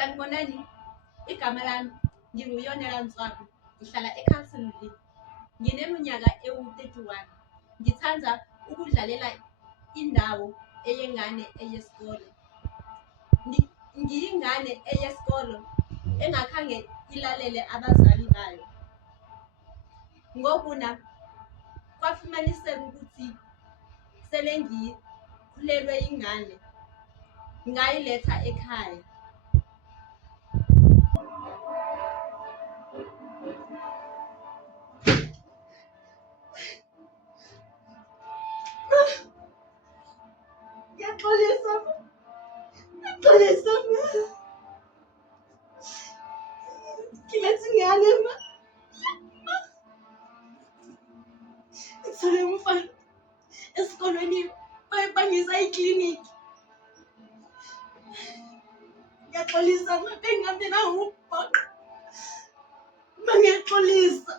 Sanibonani, igama lami nginguYonela Nswabi, ngihlala eCarltonville. Ngineminyaka ewu-31. Ngithanda ukudlalela indawo eyengane eyesikole. Ngiyingane eyesikolo engakhange ilalele abazali bayo. Ngokuna kwafumaniseka ukuthi sele ngikhulelwe ingane, ngayiletha ekhaya. Ngiyaxolisa ngilethe ingane ngithole umfana esikolweni bangisa ikliniki. Ngiyaxolisa bengabe nawubhoqa, ngiyaxolisa.